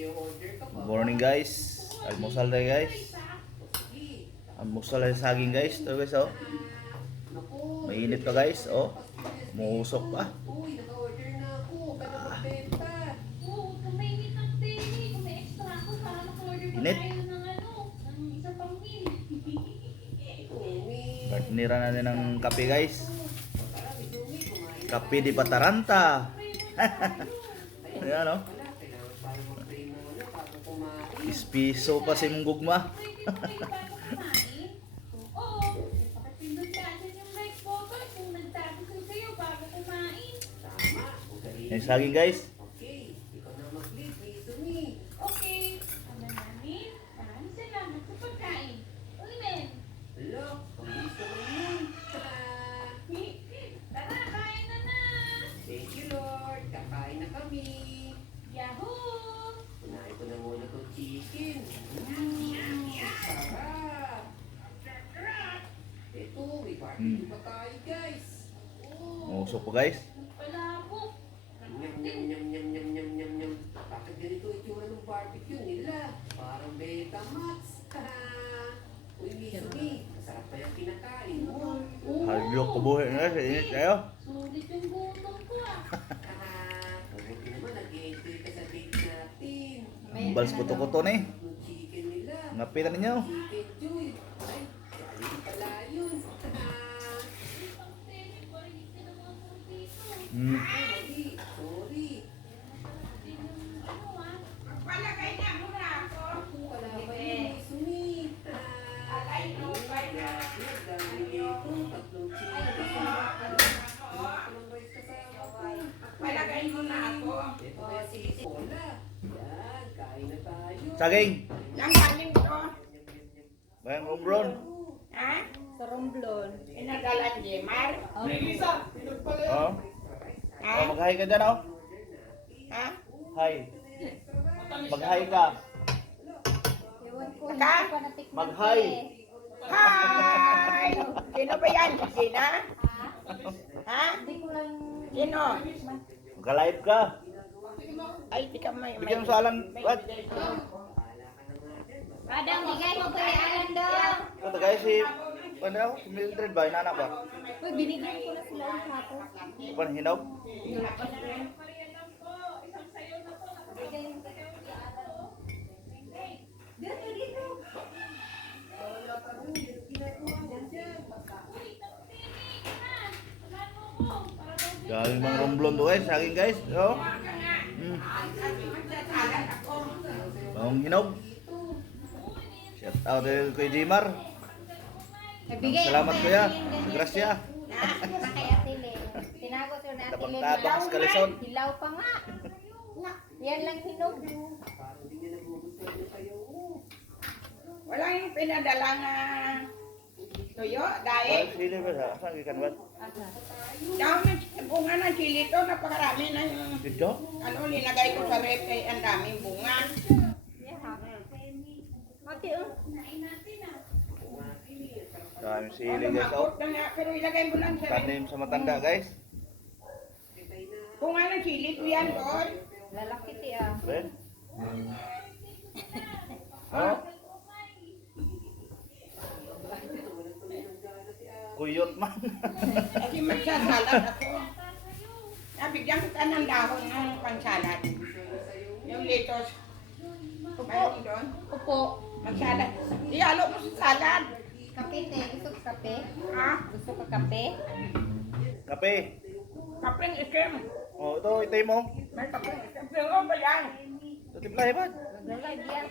Good morning guys. Almusal tayo guys. Almusal tayo saging guys. Ito guys oh. Mainit pa guys oh. Umuusok pa. Init. Partnera natin ng kape guys. Kape di Pataranta. Ayan oh. Ispiso pa si mong gugma. Yung saging guys. Musok po guys. Bakit ganito itsura ng barbecue nila? Parang Betamax. Uy, Mizumi, masarap pa yung kinakain mo. Halyok ko buhay na sa init kayo. Sulit yung gutom ko Mabuti naman, nag-i-enjoy ka sa date natin. Bals kuto-kuto ni. Yung chicken nila. Ngapitan ninyo. Chicken Joy. Ay, galing pala yun. Sorry. Palagay niya muna ako. Wala ba yun, Mizumi? Alay mo ba na? Tatlong chicken. Palagay mo na ako. Ito kaya si Cola. Yan, kain na tayo. Saging. Yang galing to. Bayang umbron. Ha? Sa Romblon. Inadalan Jemar. Oh. Ha? Oh, mag-hi ka dyan oh. Ha? Hi. Mag-hi ka. Ewan ko, Saka? hindi ko pa natikman Mag-hi. eh. Hi! Sino ba yan? Gina? Ha? Ha? Hindi ko lang... Sino? Mag-live ka. Ay, di ka may... Bigyan mo sa Alan. What? Padang, bigay mo kay Alan daw. Ito guys si... Ano? Si Mildred ba? Inaanak ba? Uy, binigyan ko na sila ang hapon. Pan hinog? Dito, dito. Galing bang romblon to guys. Saging guys. Oh. Bang hinog. Shout out kay Jimar. Salamat kuya. Gracia. Kay Ate Len. Tinago to na Ate Len. Tabang-tabang sa kalison. Hilaw pa nga. Yan lang hinog. Wala yung pinadalang tuyo, dahil. Sili ba sa? Saan gikan ba? Dahon ng bunga ng chili to, napakarami na yung Dito? ano, linagay ko sa rep kay ang daming bunga. Ate, oh. Dami sili guys. Oh. Lumapot na nga, pero ilagay mo lang sa rep. Tanim sa matanda guys. Bunga ng chili to yan, Lord. Lalaki ti ah. Ben? Oh? Kuyot man. Kasi magsasalad ako. Nabigyan kita ng dahon ng pansalad. Yung lettuce. Mayroon doon. Upo. Magsalad. Ihalo mo sa salad. Kape, te. Gusto ka kape? Ha? Gusto ka kape? Kape. Kapeng ikim. Oh, ito itay mo. May kapeng ikim. Tingnan ba yan? Ito tiplahe ba? Naglalay yan.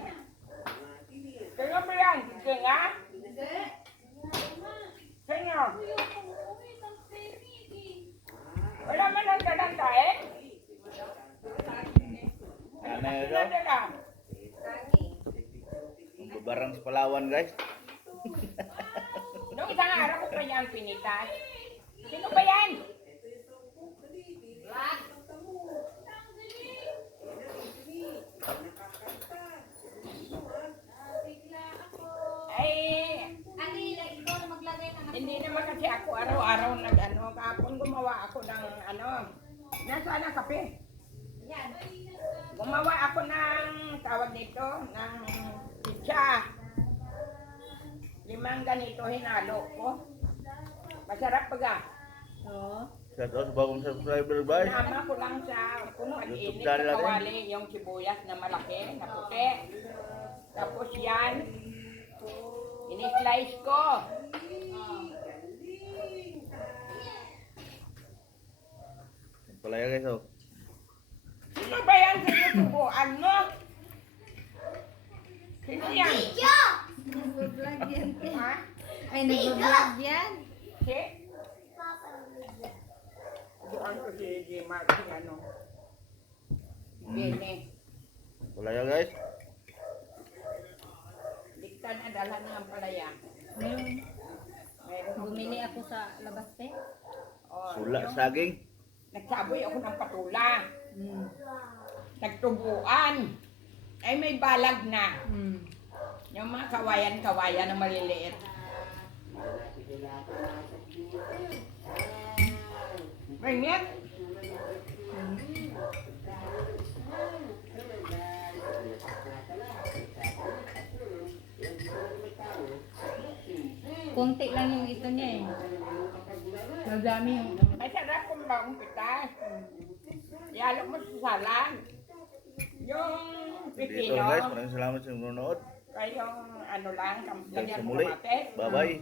Tingnan ba yan? Tingnan? Tingnan. Wala man ang dalang tae? Ano yun? Pinadala. Magbabarang sa Palawan guys. Nung isang araw ko pa yan pinitas. Sino ba yan? Ay, hindi naman kasi ako araw-araw nag-ano. Kahapon gumawa ako ng ano. Nasaan ang kape? Gumawa ako ng tawag dito, ng pizza. 5 ganito hinalo ko. Masarap pag Oo. Shout out sa bagong subscriber, guys. Nama ko lang sa YouTube pag-init channel sa natin. kawali yung sibuyas na malaki, na puti. Tapos yan, ini-slice ko. Yan pala yan, guys, oh. Sino ba yan sa tubuan mo? Sino yan? Nag-vlog yan. te. Ha? Ay, nag-vlog yan. Si? Doon ko si Martin, ano? Bene. Wala yan, guys. Dikta na dalhan ng palaya. Ngayon, Meron akong- bumili ako sa labas, te. Oh, Sula, yung- saging. Nagsaboy ako ng patula. Mm. Nagtubuan. Ay may balag na. Mm. Yung mga kawayan-kawayan na maliliit. Ringit? Kunti lang yung ito niya eh. Madami yung... Masarap kung bagong pitas. Yalo mo sa salan. Yung Dito, pipino, guys. Maraming salamat sa nanonood. kayong ano lang, Hanggang sa ganyan muli. kamates. Bye-bye.